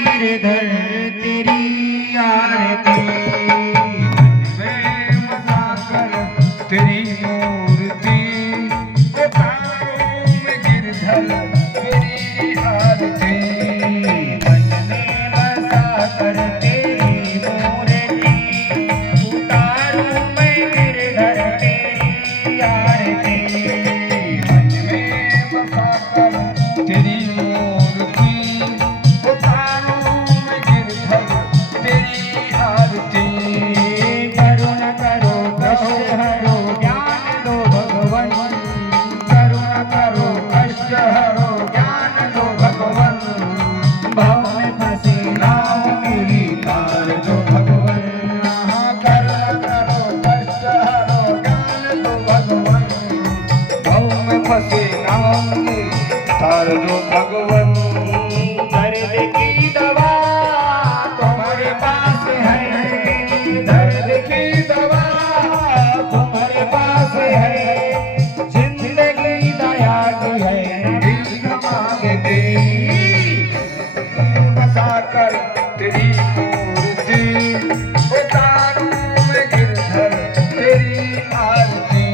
गिरधर तेरी आरती में मसाकर तेरी मूर्ति उतारूं मैं गिरधर तेरी आरती मन में मसाकर तेरी मूर्ति उतारूं मैं गिरधर तेरी आरती मन में मसाकर तेरी तार दो भगवन दर्द की दवा तुम्हारे पास है दर्द की दवा तुम्हारे पास है जिंदगी दया की है भीख मांगती बसाकर तेरी मूर्ति उतारूं मैं गिरधर तेरी आरती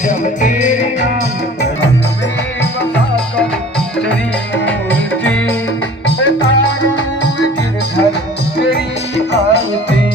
जब तेरे नाम में बसाकर तेरी मूर्ति उतारूं गिरधर तेरी आरती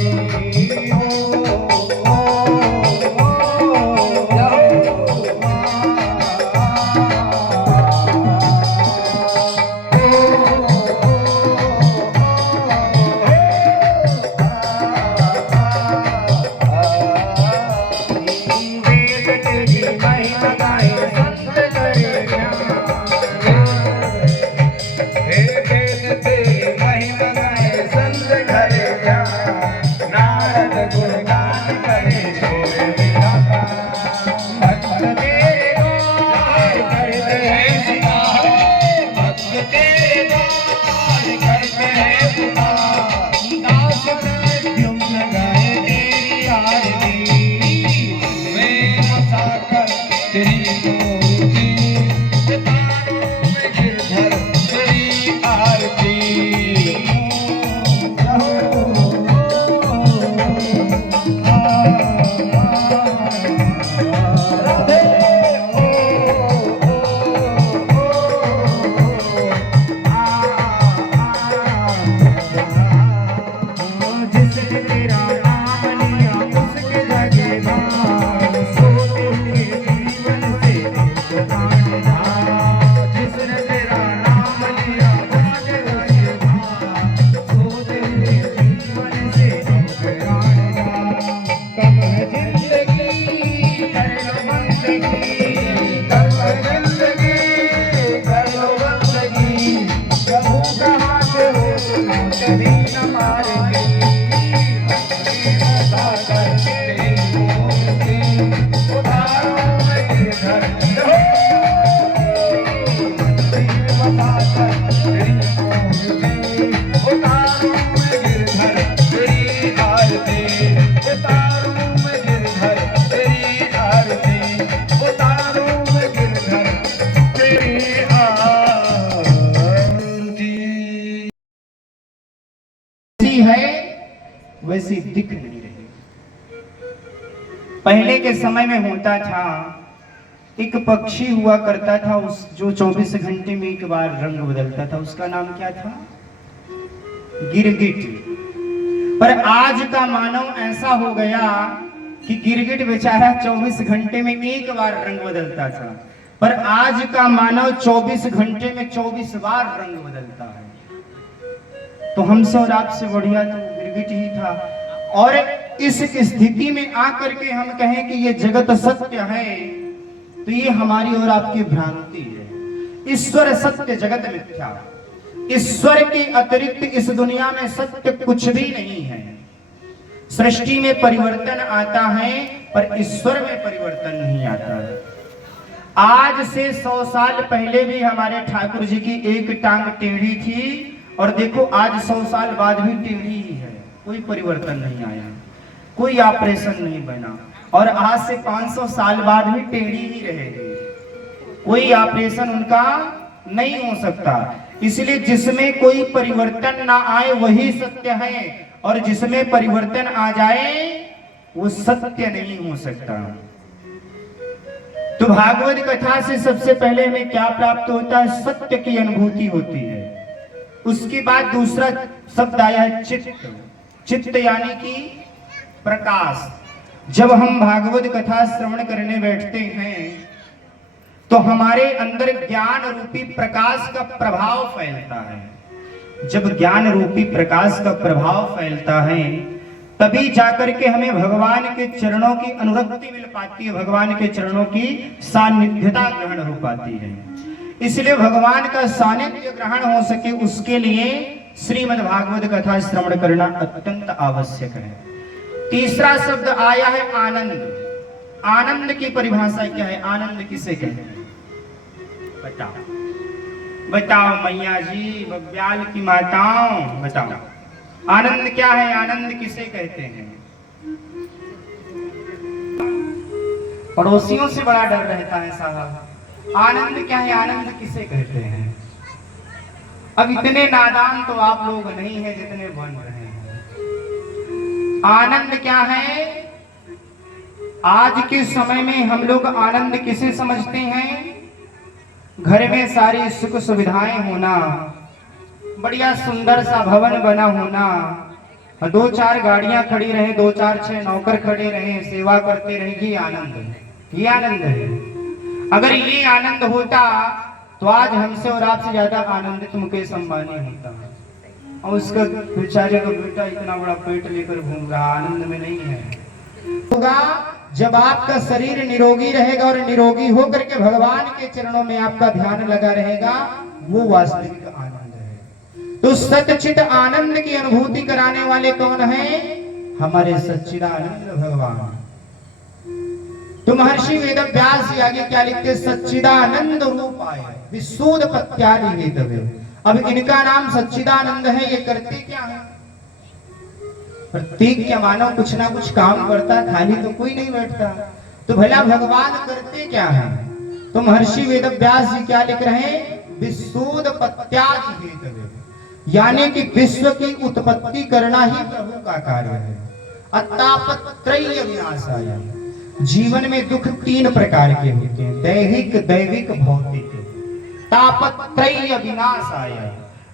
वैसी दिख नहीं रही। पहले के समय में होता था, एक पक्षी हुआ करता था उस जो 24 घंटे में एक बार रंग बदलता था, उसका नाम क्या था? गिरगिट। पर आज का मानव ऐसा हो गया कि गिरगिट बेचारा 24 घंटे में एक बार रंग बदलता था, पर आज का मानव 24 घंटे में 24 बार रंग बदलता है। तो हमसे और आपसे बढ़िया तो गिरगिट ही था। और इस स्थिति में आकर के हम कहें कि ये जगत सत्य है, तो ये हमारी और आपकी भ्रांति है। ईश्वर सत्य, जगत मिथ्या। ईश्वर के अतिरिक्त इस दुनिया में सत्य कुछ भी नहीं है। सृष्टि में परिवर्तन आता है, पर ईश्वर में परिवर्तन नहीं आता है। आज से 100 साल पहले भी हमारे ठाकुर जी की एक टांग टेढ़ी थी, और देखो आज 100 साल बाद भी टेढ़ी ही है। कोई परिवर्तन नहीं आया, कोई ऑपरेशन नहीं बना, और आज से 500 साल बाद भी टेढ़ी ही रहेगी। कोई ऑपरेशन उनका नहीं हो सकता। इसलिए जिसमें कोई परिवर्तन ना आए वही सत्य है, और जिसमें परिवर्तन आ जाए वो सत्य नहीं हो सकता। तो भागवत कथा से सबसे पहले हमें क्या प्राप्त होता है? सत्य की अनुभूति होती है। उसके बाद दूसरा शब्द आया है चित्त। चित्त यानी कि प्रकाश। जब हम भागवत कथा श्रवण करने बैठते हैं तो हमारे अंदर ज्ञान रूपी प्रकाश का प्रभाव फैलता है। जब ज्ञान रूपी प्रकाश का प्रभाव फैलता है तभी जाकर के हमें भगवान के चरणों की अनुरक्ति मिल पाती है, भगवान के चरणों की सानिध्यता ग्रहण हो पाती है। इसलिए भगवान का सानिध्य ग्रहण हो सके उसके लिए श्रीमद् भागवत कथा श्रवण करना अत्यंत आवश्यक है। तीसरा शब्द आया है आनंद। आनंद की परिभाषा क्या है? आनंद किसे कहते हैं? बताओ बताओ मैया जी, बब्याल की माताओं, बताओ आनंद क्या है? आनंद किसे कहते हैं? पड़ोसियों से बड़ा डर रहता है साहब। आनंद क्या है? आनंद किसे कहते हैं? अब इतने नादान तो आप लोग नहीं हैं जितने बन रहे हैं। आनंद क्या है? आज के समय में हम लोग आनंद किसे समझते हैं? घर में सारी सुख सुविधाएं होना, बढ़िया सुंदर सा भवन बना होना, 2-4 गाड़ियां खड़ी रहे, 2-4-6 नौकर खड़े रहे, सेवा करते रहे, ये आनंद है। ये आनंद है। अगर ये आनंद होता तो आज हमसे और आपसे ज्यादा आनंदित मुकेश अंबानी होता, और उसका बेचारे का बेटा इतना बड़ा पेट लेकर घूम रहा, आनंद में नहीं है। होगा जब आपका शरीर निरोगी रहेगा और निरोगी होकर के भगवान के चरणों में आपका ध्यान लगा रहेगा, वो वास्तविक आनंद है। तो सच्चिद आनंद की अनुभूति कराने वाले कौन हैं? हमारे सच्चिदानंद भगवान। तो महर्षि वेदव्यास जी आगे क्या लिखते? सच्चिदानंद रूपाय विशुद्ध पत्यादि वेदवे। अब इनका नाम सच्चिदानंद है। ये करते क्या है? प्रत्येक क्या मानव कुछ ना कुछ काम करता, खाली तो कोई नहीं बैठता। तो भला भगवान करते क्या है? तो महर्षि वेदव्यास जी क्या लिख रहे हैं? विशुद्ध पत्यादि वेदवे, यानी कि विश्व की उत्पत्ति करना ही प्रभु का कार्य है। अतापत्रय विनाशाय। जीवन में दुख 3 प्रकार के होते हैं, दैहिक, दैविक, भौतिक। तापत्रय विनाशाय,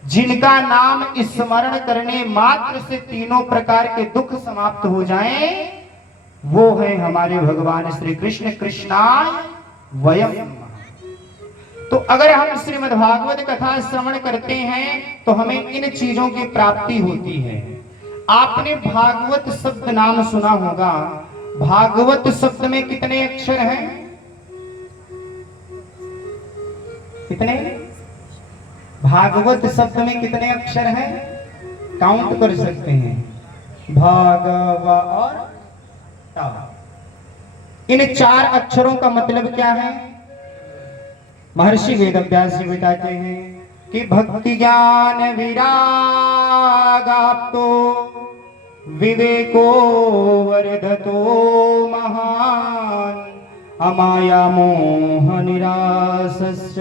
जिनका नाम स्मरण करने मात्र से तीनों प्रकार के दुख समाप्त हो जाएं, वो है हमारे भगवान श्री कृष्ण। कृष्णाय वयम नमः। तो अगर हम श्रीमद् भागवत कथा श्रवण करते हैं तो हमें इन चीजों की प्राप्ति होती है। आपने भागवत शब्द नाम सुना होगा। भागवत शब्द में कितने अक्षर हैं? कितने? भागवत शब्द में कितने अक्षर हैं? काउंट कर सकते हैं। भागव और ता। इन 4 अक्षरों का मतलब क्या है? महर्षि वेदव्यास जी बताते हैं कि भक्ति ज्ञान विरागाप्तो विवेको वर्धतो महान अमाया मोह निरासश्च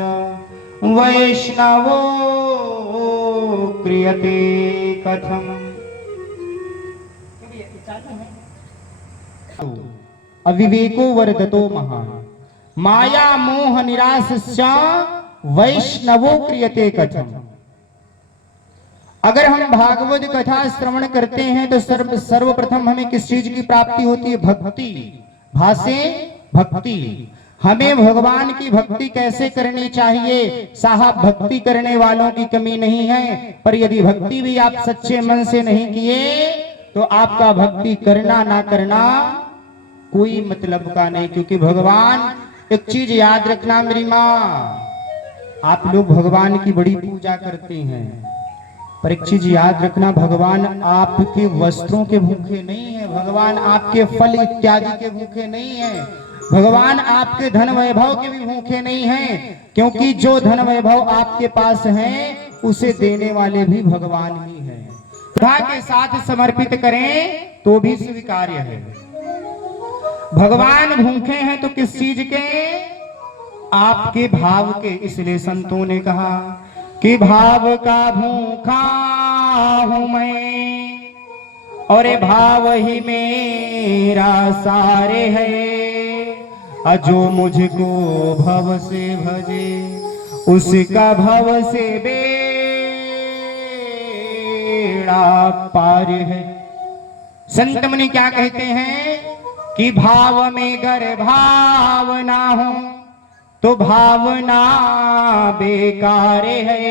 वैष्णवो क्रियते कथम। अविवेको वर्धतो महान माया मोह निरासश्च वैष्णवो क्रियते कथम। अगर हम भागवत कथा श्रवण करते हैं तो सर्वप्रथम हमें किस चीज की प्राप्ति होती है? भक्ति। भासे भक्ति। हमें भगवान की भक्ति कैसे करनी चाहिए? साहब, भक्ति करने वालों की कमी नहीं है, पर यदि भक्ति भी आप सच्चे मन से नहीं किए तो आपका भक्ति करना ना करना कोई मतलब का नहीं। क्योंकि भगवान, एक चीज याद रखना मेरी माँ, आप लोग भगवान की बड़ी पूजा करते हैं, पर एक चीज याद रखना, भगवान आपके वस्त्रों के भूखे नहीं है, भगवान आपके फल इत्यादि के भूखे नहीं है, भगवान आपके धन वैभव के भी भूखे नहीं है। क्योंकि जो धन वैभव आपके पास है उसे देने वाले भी भगवान ही है। श्रद्धा के साथ समर्पित करें तो भी स्वीकार्य है। भगवान भूखे हैं तो किस चीज के? आपके भाव के। इसलिए संतों ने कहा कि भाव का भूखा हूं मैं और भाव ही मेरा सारे है, जो मुझको भव से भजे उसका भव से बेड़ा पार है। संत मुनि क्या कहते हैं कि भाव में गर भावना हो तो भावना बेकार है,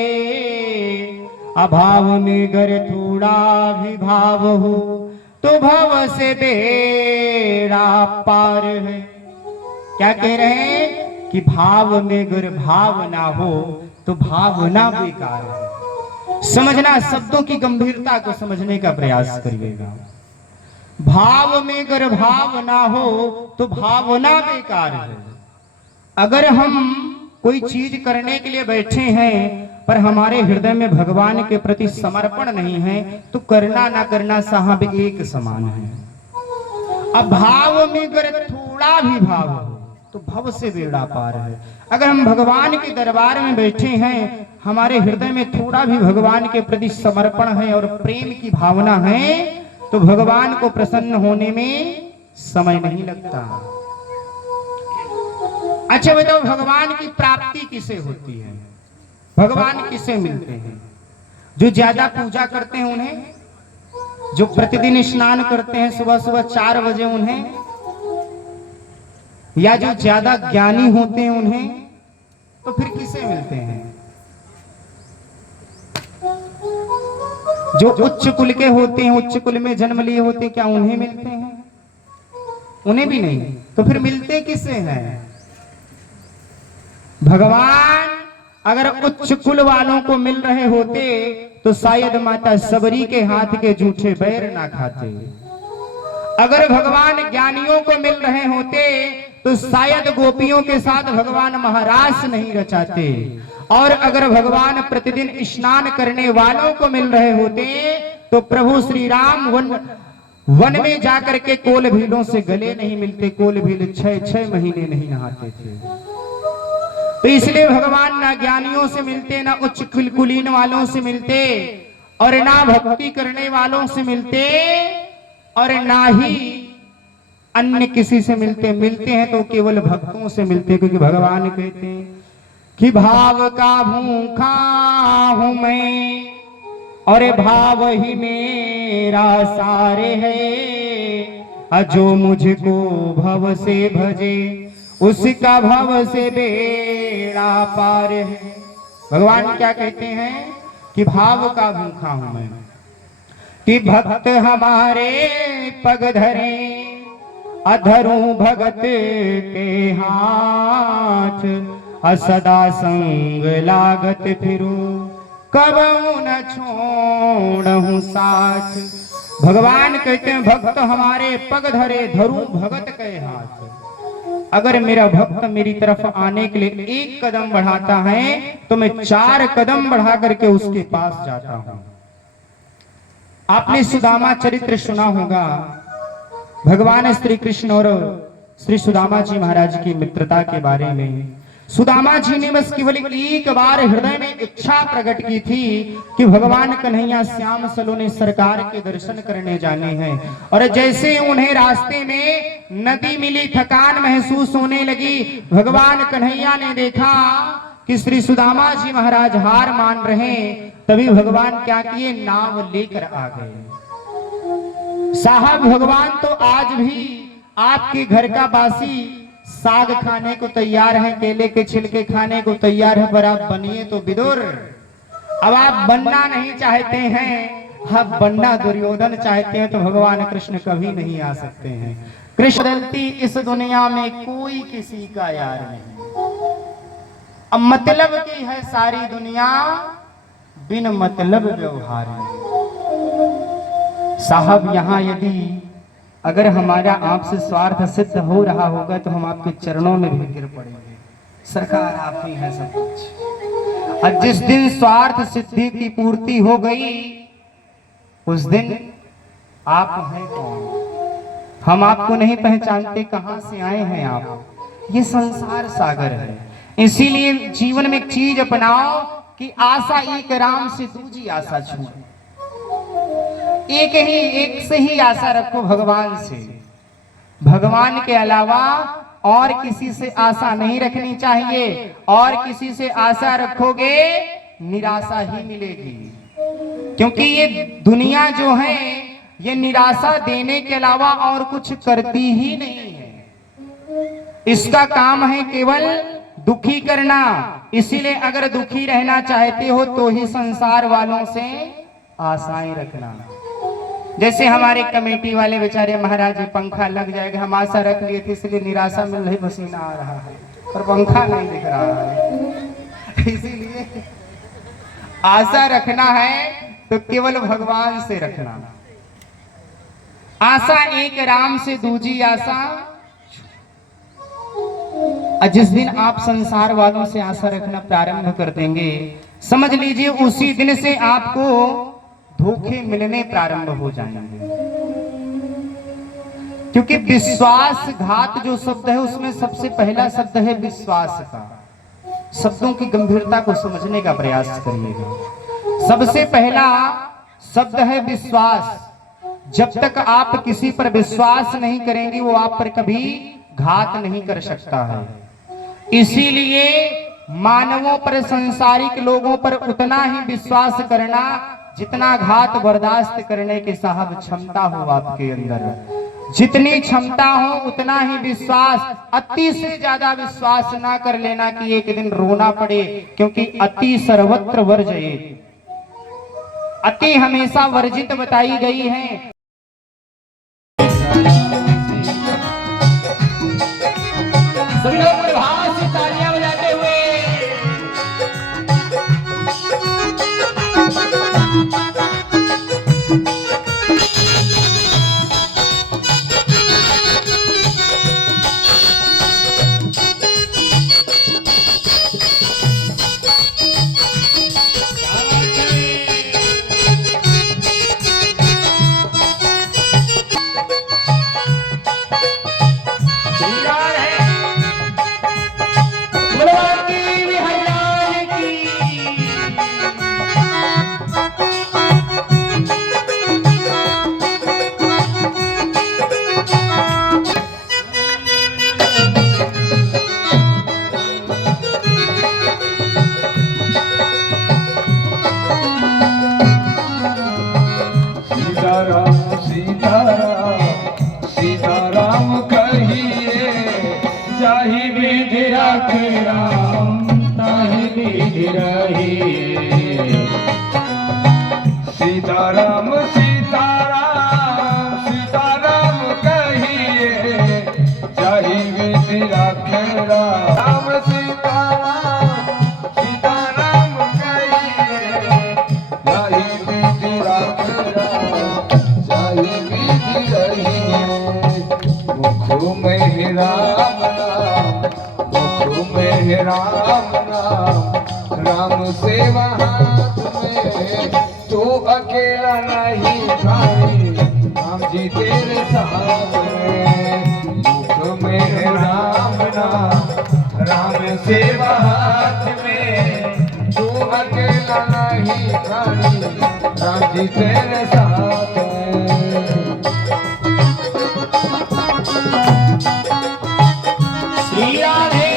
अभाव में गर थोड़ा भी भाव हो तो भव से बेड़ा पार है। क्या कह रहे हैं कि भाव में गर भावना हो तो भावना बेकार है। समझना, शब्दों की गंभीरता को समझने का प्रयास करिएगा। भाव में गर भावना हो तो भावना बेकार है। अगर हम कोई चीज करने के लिए बैठे हैं पर हमारे हृदय में भगवान के प्रति समर्पण नहीं है तो करना ना करना साहब एक समान है। अब भाव में अगर थोड़ा भी भाव हो तो भव से बेड़ा पार है। अगर हम भगवान के दरबार में बैठे हैं, हमारे हृदय में थोड़ा भी भगवान के प्रति समर्पण है और प्रेम की भावना है तो भगवान को प्रसन्न होने में समय नहीं लगता। अच्छा बताओ, भगवान की प्राप्ति किसे होती है? भगवान किसे मिलते हैं? जो ज्यादा पूजा करते हैं उन्हें, जो प्रतिदिन स्नान करते हैं सुबह सुबह 4 बजे उन्हें, या जो ज्यादा ज्ञानी होते हैं उन्हें? तो फिर किसे मिलते हैं? जो उच्च कुल के होते हैं, उच्च कुल में जन्म लिए होते हैं, क्या उन्हें मिलते हैं? उन्हें भी नहीं। तो फिर मिलते किसे हैं? भगवान अगर उच्च कुल वालों को मिल रहे होते तो शायद माता सबरी के हाथ के जूठे बैर ना खाते। अगर भगवान ज्ञानियों को मिल रहे होते तो शायद गोपियों के साथ भगवान महारास नहीं रचाते। और अगर भगवान प्रतिदिन स्नान करने वालों को मिल रहे होते तो प्रभु श्री राम वन में जाकर के कोल भीलों से गले नहीं मिलते। कोल भील 6 महीने नहीं नहाते थे। तो इसलिए भगवान ना ज्ञानियों से मिलते, ना उच्च कुलीन वालों से मिलते, और ना भक्ति करने वालों से मिलते, और ना ही अन्य किसी से मिलते। मिलते हैं तो केवल भक्तों से मिलते, क्योंकि भगवान कहते हैं कि भाव का भूखा हूं मैं और भाव ही मेरा सारे है, जो मुझको भव से भजे उसका भव से बेड़ा पार है। भगवान क्या कहते हैं कि भाव का भूखा हूं मैं, कि भक्त हमारे पग धरे अधरों भगत के हाथ, सदा संग लागत फिरू कबहू न छोड़हूं साथ। भगवान कहते हैं भक्त हमारे पग धरे धरू भगत के हाथ। अगर मेरा भक्त मेरी तरफ आने के लिए 1 कदम बढ़ाता है तो मैं 4 कदम बढ़ा करके उसके पास जाता हूं। आपने सुदामा चरित्र सुना होगा। भगवान श्री कृष्ण और श्री सुदामा जी महाराज की मित्रता के बारे में। सुदामा जी ने बस केवल एक बार हृदय में इच्छा प्रकट की थी कि भगवान कन्हैया श्याम सलोने सरकार के दर्शन करने जाने हैं। और जैसे उन्हें रास्ते में नदी मिली, थकान महसूस होने लगी, भगवान कन्हैया ने देखा कि श्री सुदामा जी महाराज हार मान रहे हैं, तभी भगवान क्या किए, नाव लेकर आ गए। साहब भगवान तो आज भी आपके घर का बासी साग खाने को तैयार है, केले के छिलके खाने को तैयार है, पर आप बनिए तो विदुर। अब आप बनना नहीं चाहते हैं, आप बनना दुर्योधन चाहते हैं, तो भगवान कृष्ण कभी नहीं आ सकते हैं। कृष्ण बदलती इस दुनिया में कोई किसी का यार नहीं। अब मतलब की है सारी दुनिया, बिन मतलब व्यवहार नहीं। साहब यहाँ यदि अगर हमारा आपसे स्वार्थ सिद्ध हो रहा होगा तो हम आपके चरणों में भी गिर पड़ेंगे। सरकार आप ही है सब कुछ। और जिस दिन स्वार्थ सिद्धि की पूर्ति हो गई, उस दिन आप हैं कौन? हम आपको नहीं पहचानते, कहां से आए हैं आप? ये संसार सागर है। इसीलिए जीवन में एक चीज अपनाओ कि आशा एक राम से दूजी आशा छूटे। एक से ही आशा रखो, भगवान से। भगवान के अलावा और किसी से आशा नहीं रखनी चाहिए। और किसी से आशा रखोगे निराशा ही मिलेगी, क्योंकि ये दुनिया जो है ये निराशा देने के अलावा और कुछ करती ही नहीं है। इसका काम है केवल दुखी करना। इसीलिए अगर दुखी रहना चाहते हो तो ही संसार वालों से आशाएं रखना। जैसे हमारे कमेटी वाले बेचारे महाराज जी, पंखा लग जाएगा, हम आशा रख लिए थे इसलिए निराशा मिल रही, पसीना आ रहा है पर पंखा नहीं दिख रहा है। इसीलिए आशा रखना है तो केवल भगवान से रखना। आशा एक राम से दूजी आशा। जिस दिन आप संसार वालों से आशा रखना प्रारंभ कर देंगे, समझ लीजिए उसी दिन से आपको धोखे मिलने प्रारंभ हो जाएंगे। क्योंकि विश्वासघात जो शब्द है उसमें सबसे पहला शब्द है विश्वास का। शब्दों की गंभीरता को समझने का प्रयास करिएगा। सबसे पहला शब्द है विश्वास। जब तक आप किसी पर विश्वास नहीं करेंगे वो आप पर कभी घात नहीं कर सकता है। इसीलिए मानवों पर, सांसारिक लोगों पर उतना ही विश्वास करना जितना घात बर्दाश्त करने की साहब क्षमता हो आपके अंदर। जितनी क्षमता हो उतना ही विश्वास। अति से ज्यादा विश्वास ना कर लेना कि एक दिन रोना पड़े, क्योंकि अति सर्वत्र वर्जयेत्। अति हमेशा वर्जित बताई गई है। सभी लोग प्रभाव से तालियां बजाते हुए सीताराम सीताराम सीताराम कहिए, जाहि विधि राखे राम। सीताराम सीताराम कहिए, जाहि विधि राखे राम। जाहि विधि रहिए, मुख में राम नाम, मुख में राम नाम। राम सेवा हाथ में, तू अकेला नहीं भाई, राम जी तेरे साथ में। मुख में राम नाम, राम सेवा हाथ में। तू अकेला नहीं भाई, राम जी तेरे साथ में। श्री राधे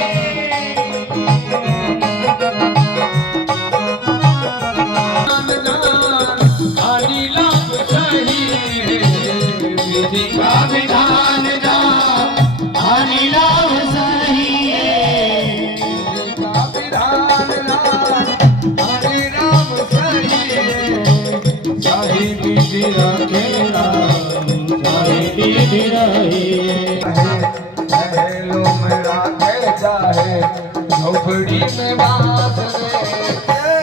चाहे महलों में राखे चाहे झोपड़ी में बांध ले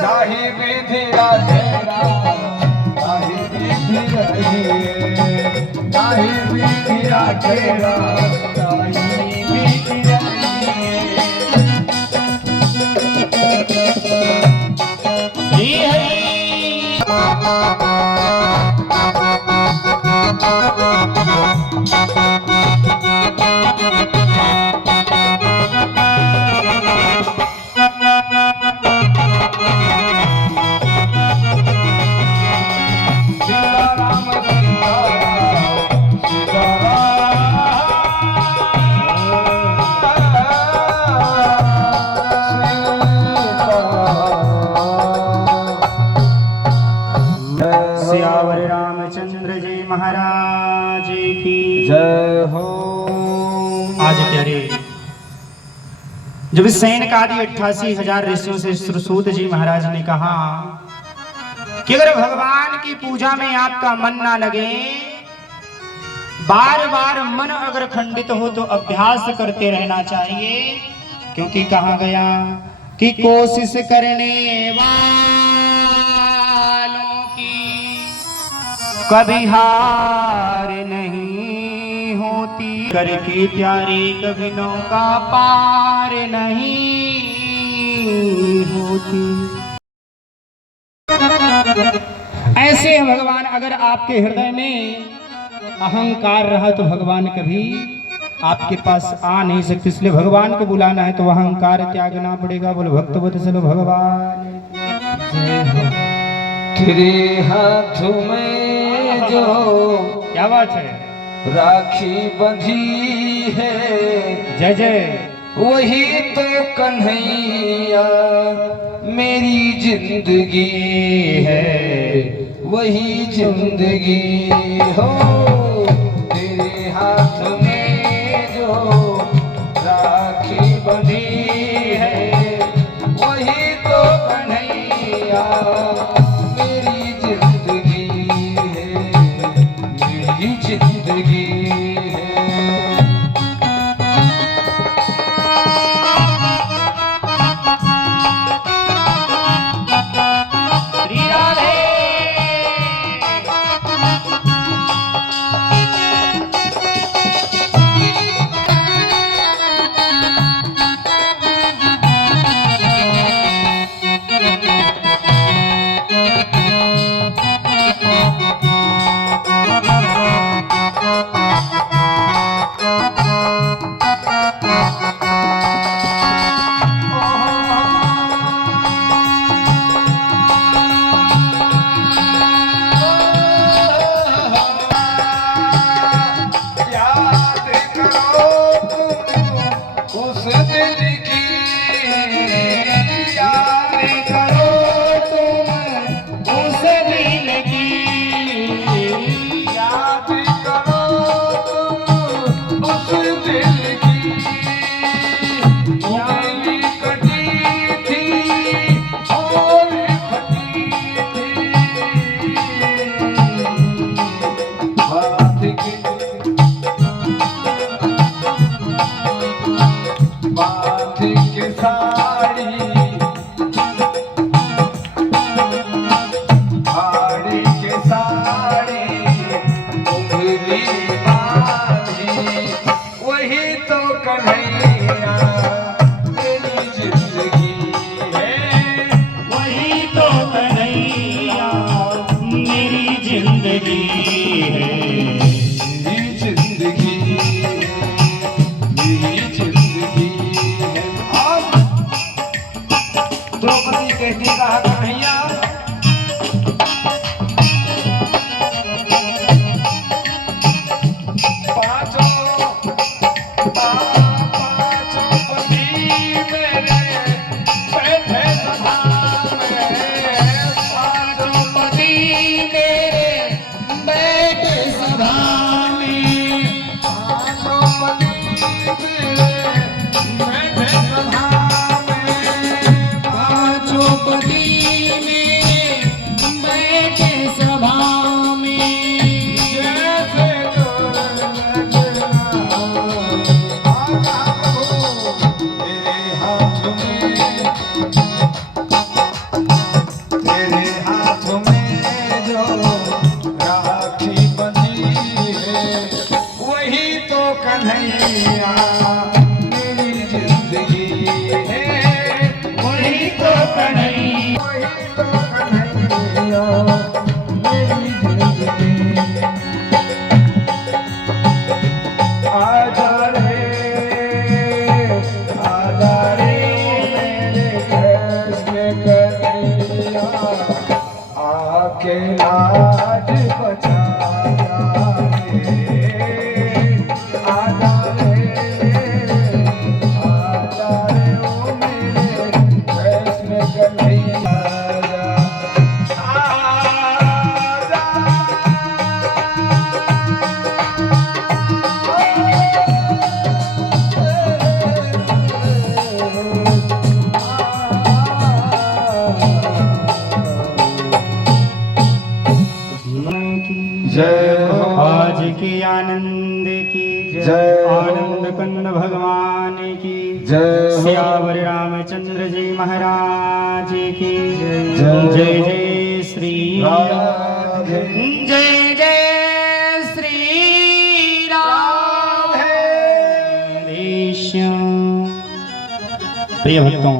नाही विधि राखे नाही विधि रहिए नाही विधि राखे नाही विधि रहिए। श्री हरि सीताराम सियावर रामचंद्र जी महाराज की जय हो। आज प्यारे जब सैन का आदि 88,000 ऋषियों से सुश्रुत जी महाराज ने कहा कि अगर भगवान की पूजा में आपका मन ना लगे, बार बार मन अगर खंडित हो तो अभ्यास करते रहना चाहिए, क्योंकि कहा गया कि कोशिश करने वालों की कभी हार नहीं होती, करके प्यारे कभी नौका पार नहीं होती। ऐसे भगवान अगर आपके हृदय में अहंकार रहा तो भगवान कभी आपके पास आ नहीं सकते, इसलिए भगवान को बुलाना है तो अहंकार त्यागना पड़ेगा। बोलो भक्तवत्सल भगवान तेरे हाथों में जो क्या बात है, राखी बंधी है जय जय, वही तो कन्हैया मेरी जिंदगी है, वही जिंदगी हो। तेरे हाथ में जो राखी बंधी है वही तो कन्हैया मेरी जिंदगी है, मेरी जिंदगी है। श्री राधे याद करो तुम उस दिल की, याद करो तुम उस दिल की, याद करो तुम उस दिल की। उंगली कटी थी और फटी थी, बात की बात की साड़ी साड़ी के साड़ी उंगली बांधी वही तो कन्हैया मेरी जिंदगी है, वही तो कन्हैया मेरी जिंदगी है। मेरी जिंदगी है, मेरी जिंदगी है। और द्रौपदी कहती कहा कन्हैया पांचों पति मेरे बैठे सभा में, पांचों पति मेरे बैठे सभा में, पांचों पति मेरे बैठे सभा में, पांचों पति मेरे बैठे सभा में। जैसे कन्हैया मेरी जिंदगी है, वही तो कन्हैया। वही तो कन्हैया मेरी जिंदगी। आजा रे मेरे देश में कन्हैया, आके लाज बचा रे। आजा रे ओ मेरे देश में कन्हैया। जय हो आज की आनंद की जय हो। आनंद कंद भगवान की जय हो। सियावर रामचंद्र जी महाराज की जय। जय जय श्री राधे। जय जय श्री राधेश्याम। प्रिय भक्तों,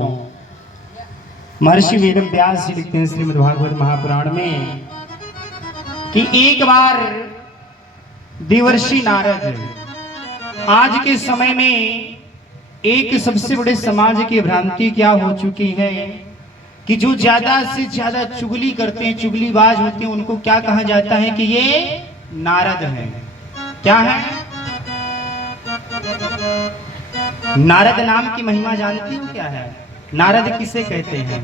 महर्षि वेद व्यास जी लिखते हैं श्रीमद् भागवत महापुराण में कि एक बार देवर्षि नारद आज के समय में एक सबसे बड़े समाज की भ्रांति क्या हो चुकी है कि जो ज्यादा से ज्यादा चुगली करते हैं, चुगलीबाज होते हैं, उनको क्या कहा जाता है कि ये नारद है। क्या है? नारद नाम की महिमा जानती हो क्या है? नारद किसे कहते हैं?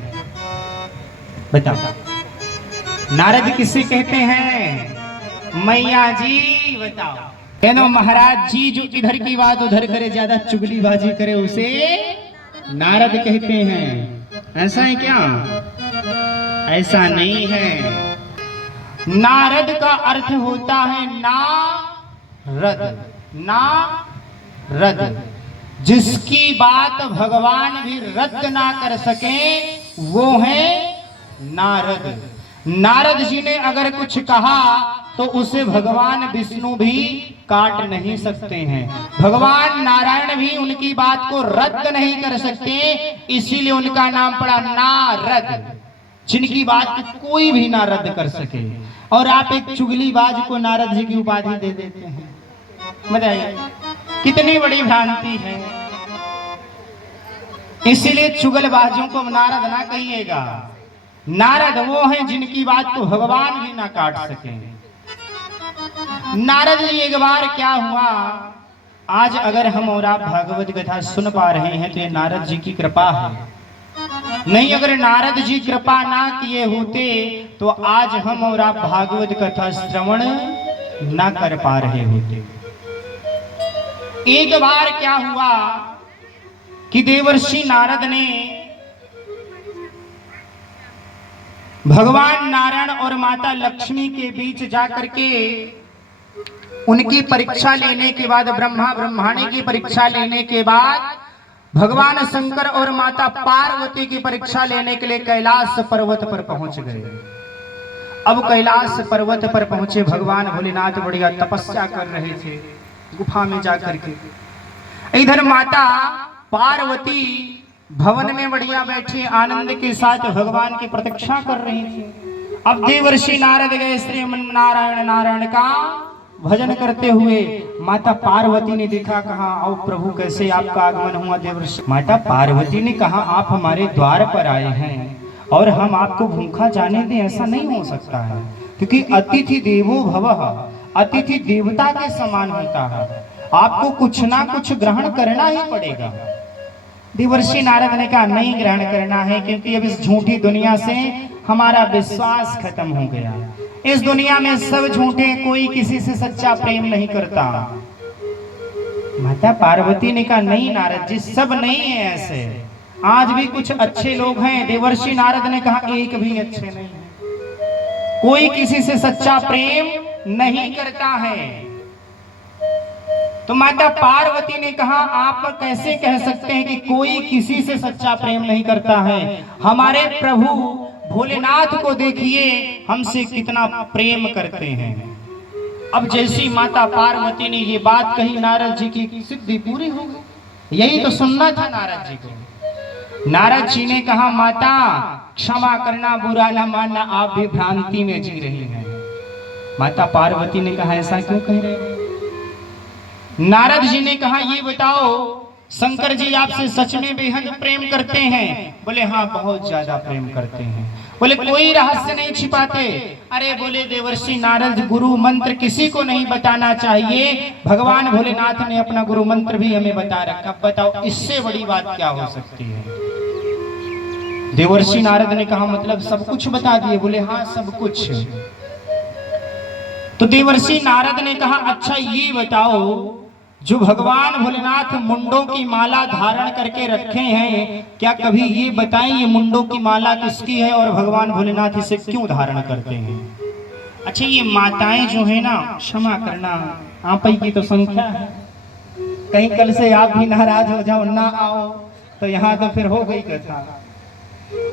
बताओ, नारद किसे कहते हैं? मैया जी बताओ। कहनो महाराज जी जो इधर की बात उधर करे, ज्यादा चुगलीबाजी करे, उसे नारद कहते हैं। ऐसा है क्या? ऐसा नहीं है। नारद का अर्थ होता है नारद। नारद जिसकी बात भगवान भी रद्द ना कर सके वो है नारद। नारद जी ने अगर कुछ कहा तो उसे भगवान विष्णु भी काट नहीं सकते हैं, भगवान नारायण भी उनकी बात को रद्द नहीं कर सकते, इसीलिए उनका नाम पड़ा नारद, जिनकी बात को कोई भी ना रद्द कर सके। और आप एक चुगलीबाज को नारद जी की उपाधि दे देते हैं। बताइए कितनी बड़ी भ्रांति है। इसीलिए चुगलबाजों को नारद ना कहिएगा। नारद वो हैं जिनकी बात को भगवान भी ना काट सके। नारद जी एक बार क्या हुआ, आज अगर हम और आप भागवत कथा सुन पा रहे हैं तो ये नारद जी की कृपा है। नहीं, अगर नारद जी कृपा ना किए होते तो आज हम और आप भागवत कथा श्रवण ना कर पा रहे होते। एक बार क्या हुआ कि देवर्षि नारद ने भगवान नारायण और माता लक्ष्मी के बीच जाकर के उनकी परीक्षा लेने के बाद, ब्रह्मा ब्रह्माणी की परीक्षा लेने के बाद भगवान शंकर और माता पार्वती की परीक्षा लेने के लिए कैलाश पर्वत पर पहुंच गए। अब कैलाश पर्वत पर पहुंचे भगवान भोलेनाथ बढ़िया तपस्या कर रहे थे गुफा में जाकर के। इधर माता पार्वती भवन में बढ़िया बैठी आनंद के साथ भगवान की प्रतीक्षा कर रही थी। अब देवर्षि नारद गए श्रीमन नारायण नारायण का भजन करते हुए। माता पार्वती ने देखा, कहा आओ प्रभु कैसे आपका आगमन हुआ देवर्षि। माता पार्वती ने कहा आप हमारे द्वार पर आए हैं और हम आपको भूखा जाने दें, ऐसा नहीं हो सकता है, क्योंकि अतिथि देवो भवः, अतिथि देवता के समान होता है, आपको कुछ ना कुछ ग्रहण करना ही पड़ेगा। देवर्षि नारद ने कहा नहीं ग्रहण करना है, क्योंकि अब इस झूठी दुनिया से हमारा विश्वास खत्म हो गया। इस दुनिया में सब झूठे, कोई किसी से सच्चा प्रेम नहीं करता। माता पार्वती ने कहा नहीं नारद जी, सब नहीं है ऐसे, आज भी कुछ अच्छे लोग हैं। देवर्षि नारद ने कहा एक भी अच्छे नहीं है, कोई किसी से सच्चा प्रेम नहीं करता है। तो माता पार्वती ने कहा आप कैसे कह सकते हैं कि कोई किसी से सच्चा प्रेम नहीं करता है? हमारे प्रभु भोलेनाथ को देखिए, हमसे कितना प्रेम करते हैं। अब जैसी माता पार्वती ने ये बात कही, नारद जी की सिद्धि पूरी हो गई। यही तो सुनना था नारद जी को। नारद जी ने कहा, माता क्षमा करना, बुरा ना मानना, आप भी भ्रांति में जी रही हैं। माता पार्वती ने कहा, ऐसा क्यों कह रहे हैं? नारद जी ने कहा, ये बताओ शंकर जी आपसे सच में बेहद प्रेम करते हैं? बोले हाँ, बहुत ज्यादा प्रेम करते हैं। बोले कोई रहस्य नहीं छिपाते? अरे बोले देवर्षि नारद, गुरु मंत्र किसी को नहीं बताना चाहिए, भगवान भोलेनाथ ने अपना गुरु मंत्र भी हमें बता रखा। बताओ इससे बड़ी बात क्या हो सकती है? देवर्षि नारद ने कहा, मतलब सब कुछ बता दिए? बोले हाँ, सब कुछ। तो देवर्षि नारद ने कहा, अच्छा ये बताओ, जो भगवान भोलेनाथ मुंडों की माला धारण करके रखे हैं, क्या कभी ये बताएं ये मुंडों की माला किसकी है और भगवान भोलेनाथ इसे क्यों धारण करते हैं? अच्छा, ये माताएं जो है ना, क्षमा करना, आप ही की तो संख्या है, कहीं कल से आप भी नाराज हो जाओ, ना आओ तो यहाँ तो फिर हो गई कथा।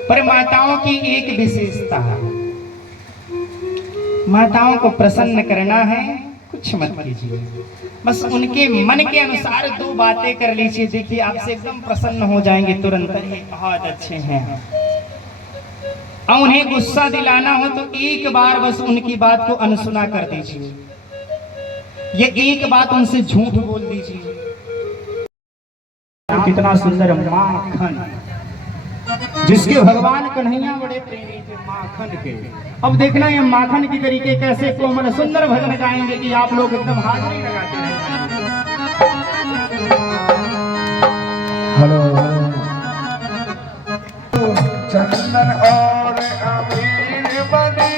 पर माताओं की एक विशेषता है, माताओं को प्रसन्न करना है, कुछ मत कीजिए, बस उनके मन के अनुसार दो बातें कर लीजिए, देखिए आपसे एकदम प्रसन्न हो जाएंगे तुरंत। ये बहुत अच्छे हैं। और उन्हें गुस्सा दिलाना हो तो एक बार बस उनकी बात को अनसुना कर दीजिए, ये एक बात उनसे झूठ बोल दीजिए। कितना सुंदर माखन, जिसके भगवान कन्हैया बड़े प्रेमी थे माखन के। अब देखना ये माखन की तरीके कैसे कोमल सुंदर भजन गाएंगे कि आप लोग एकदम हाजिरी लगाते हैं। हेलो चंदन और अमीर बनी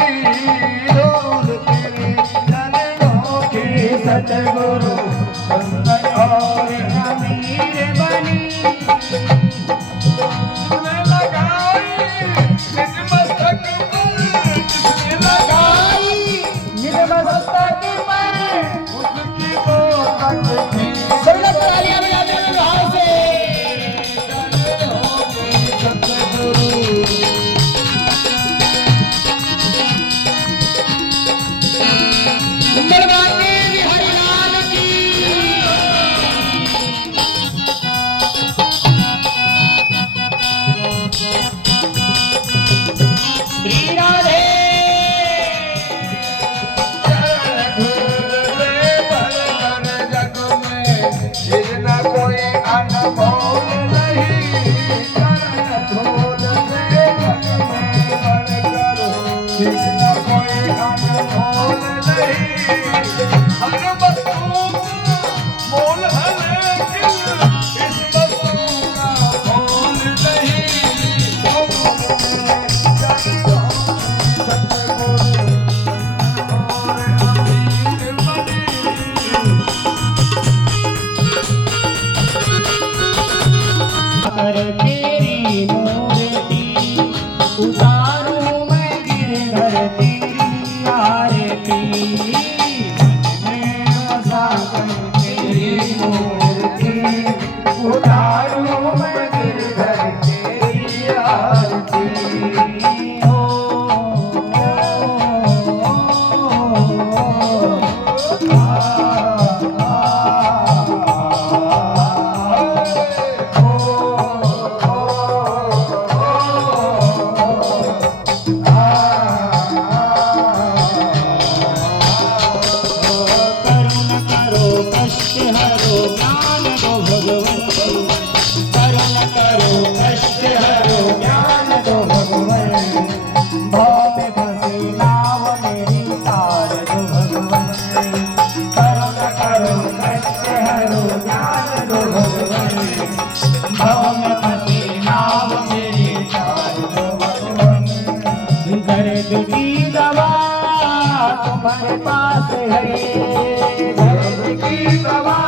डोल तेरे चरणों के सतगुरु, चंदन और अमीर बनी तुम्हारे पास है, दर्द की दवा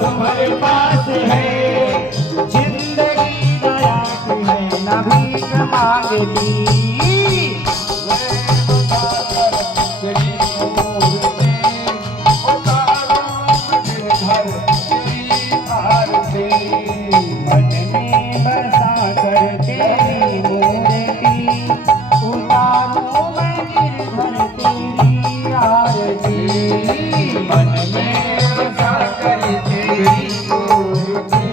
तुम्हारे पास है, जिंदगी दया की है न भीख मांगती। उतारो मैं गिरधर तेरी आरती। तेरी मूर्ति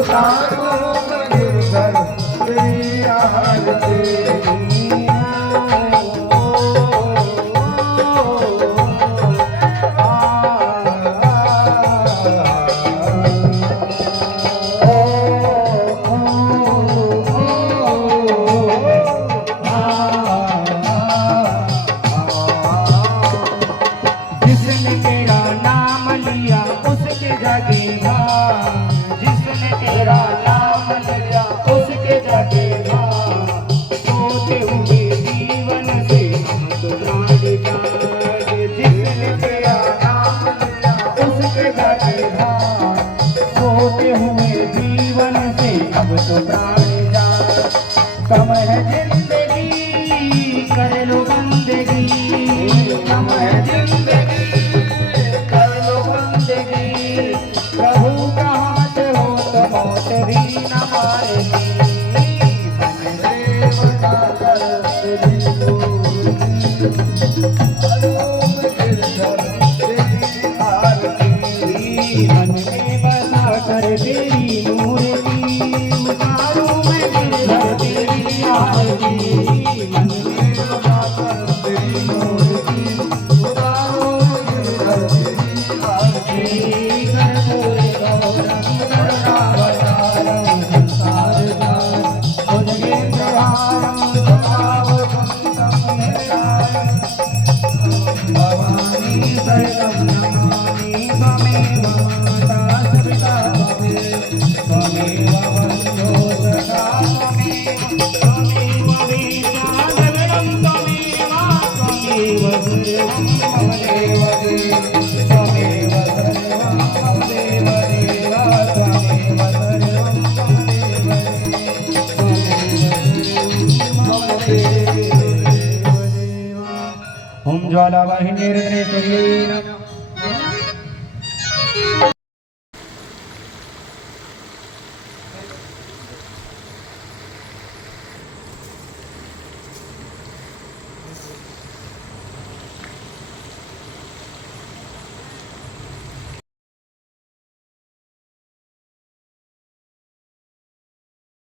उतारूं मैं गिरधर तेरी आरती। ज्वाला वाहिनी रुद्रेश्वरी नमः।